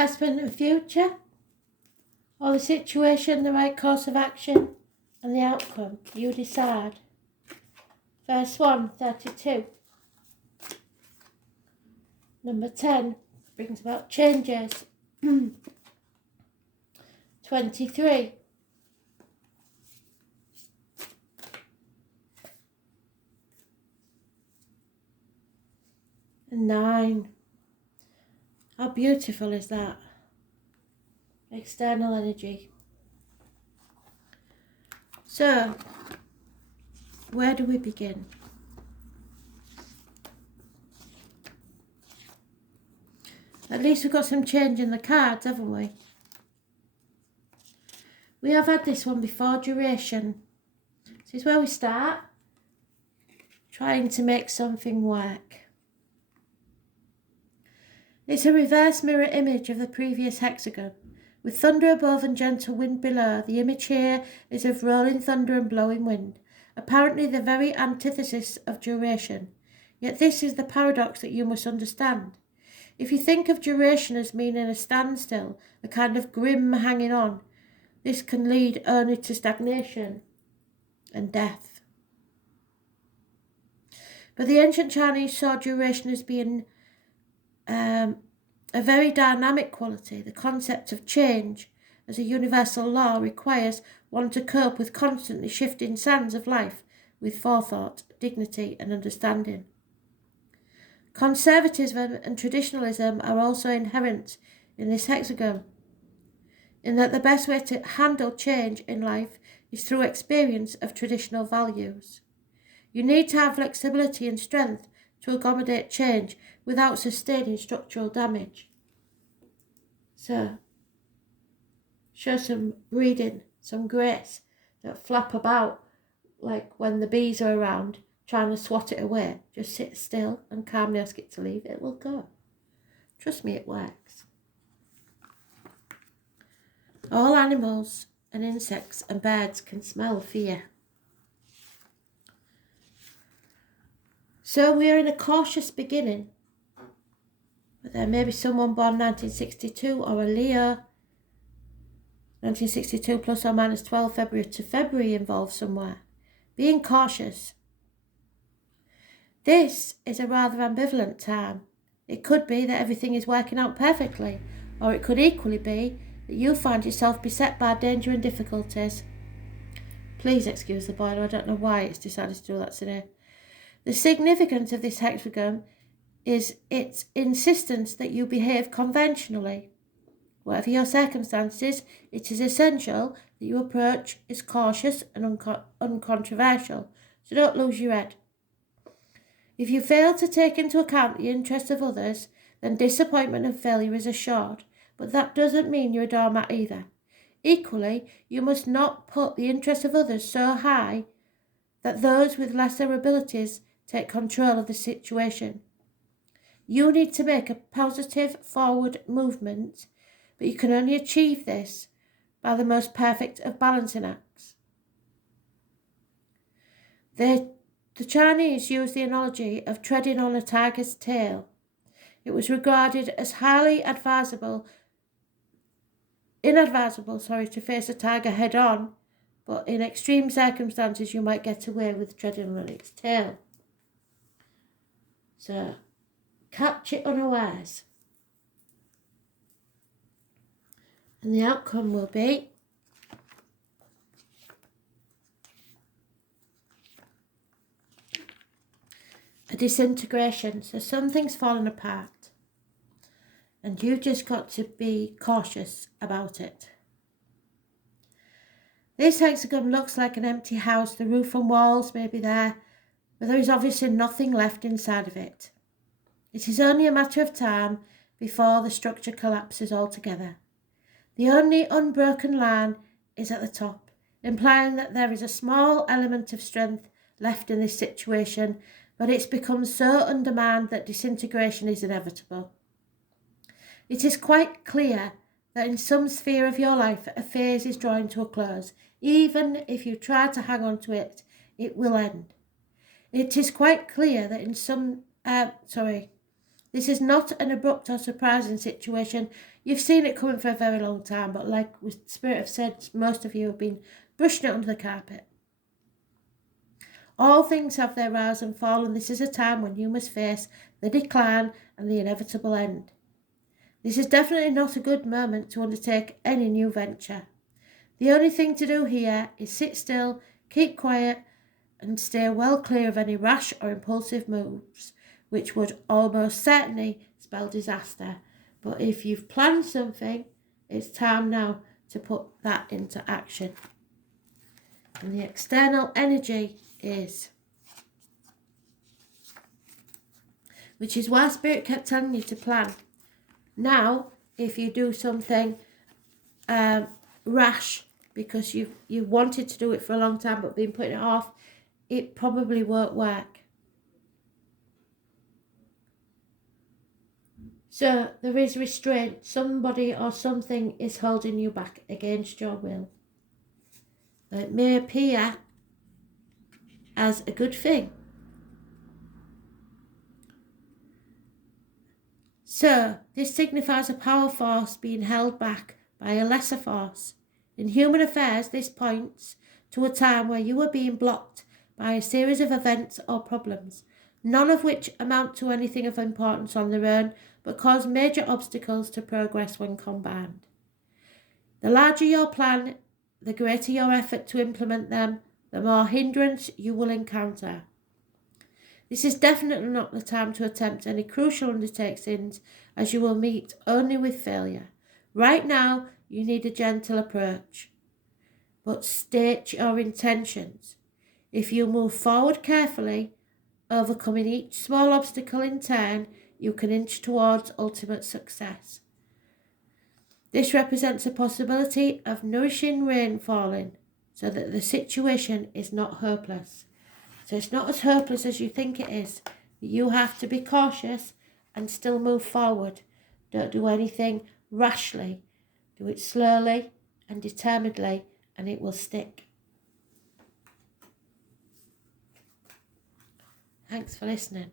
Past, present and future, or the situation, the right course of action, and the outcome. You decide. Verse 1, 32. Number 10 brings about changes. 23. And 9. How beautiful is that? External energy. So, where do we begin? At least we've got some change in the cards, haven't we? We have had this one before, duration. This is where we start, trying to make something work. It's a reverse mirror image of the previous hexagon. With thunder above and gentle wind below, the image here is of rolling thunder and blowing wind, apparently the very antithesis of duration. Yet this is the paradox that you must understand. If you think of duration as meaning a standstill, a kind of grim hanging on, this can lead only to stagnation and death. But the ancient Chinese saw duration as being a very dynamic quality. The concept of change as a universal law requires one to cope with constantly shifting sands of life with forethought, dignity and understanding. Conservatism and traditionalism are also inherent in this hexagon, in that the best way to handle change in life is through experience of traditional values. You need to have flexibility and strength to accommodate change without sustaining structural damage. So, show some breeding, some grace. Don't flap about like when the bees are around trying to swat it away. Just sit still and calmly ask it to leave. It will go. Trust me, it works. All animals and insects and birds can smell fear. So we are in a cautious beginning. But there may be someone born 1962 or a Leo. 1962 plus or minus 12 February to February involved somewhere. Being cautious. This is a rather ambivalent time. It could be that everything is working out perfectly, or it could equally be that you find yourself beset by danger and difficulties. Please excuse the boiler, I don't know why it's decided to do that today. The significance of this hexagon is its insistence that you behave conventionally. Whatever your circumstances, it is essential that your approach is cautious and uncontroversial, so don't lose your head. If you fail to take into account the interests of others, then disappointment and failure is assured, but that doesn't mean you're a doormat either. Equally, you must not put the interests of others so high that those with lesser abilities take control of the situation. You need to make a positive forward movement, but you can only achieve this by the most perfect of balancing acts. The Chinese used the analogy of treading on a tiger's tail. It was regarded as highly inadvisable to face a tiger head on, but in extreme circumstances you might get away with treading on its tail. So, catch it unawares. And the outcome will be a disintegration. So something's fallen apart. And you've just got to be cautious about it. This hexagon looks like an empty house. The roof and walls may be there, but there is obviously nothing left inside of it. It is only a matter of time before the structure collapses altogether. The only unbroken line is at the top, implying that there is a small element of strength left in this situation, but it's become so undermined that disintegration is inevitable. It is quite clear that in some sphere of your life a phase is drawing to a close. Even if you try to hang on to it, it will end. It is quite clear that This is not an abrupt or surprising situation. You've seen it coming for a very long time, but like Spirit have said, most of you have been brushing it under the carpet. All things have their rise and fall, and this is a time when you must face the decline and the inevitable end. This is definitely not a good moment to undertake any new venture. The only thing to do here is sit still, keep quiet, and stay well clear of any rash or impulsive moves, which would almost certainly spell disaster. But if you've planned something, it's time now to put that into action. And the external energy is, which is why Spirit kept telling you to plan. Now, if you do something rash because you wanted to do it for a long time but been putting it off, it probably won't work. So there is restraint. Somebody or something is holding you back against your will. It may appear as a good thing. So this signifies a power force being held back by a lesser force. In human affairs, this points to a time where you are being blocked by a series of events or problems, none of which amount to anything of importance on their own, but cause major obstacles to progress when combined. The larger your plan, the greater your effort to implement them, the more hindrance you will encounter. This is definitely not the time to attempt any crucial undertakings, as you will meet only with failure. Right now, you need a gentle approach, but state your intentions. If you move forward carefully, overcoming each small obstacle in turn, you can inch towards ultimate success. This represents a possibility of nourishing rain falling, so that the situation is not hopeless. So it's not as hopeless as you think it is. You have to be cautious and still move forward. Don't do anything rashly. Do it slowly and determinedly, and it will stick. Thanks for listening.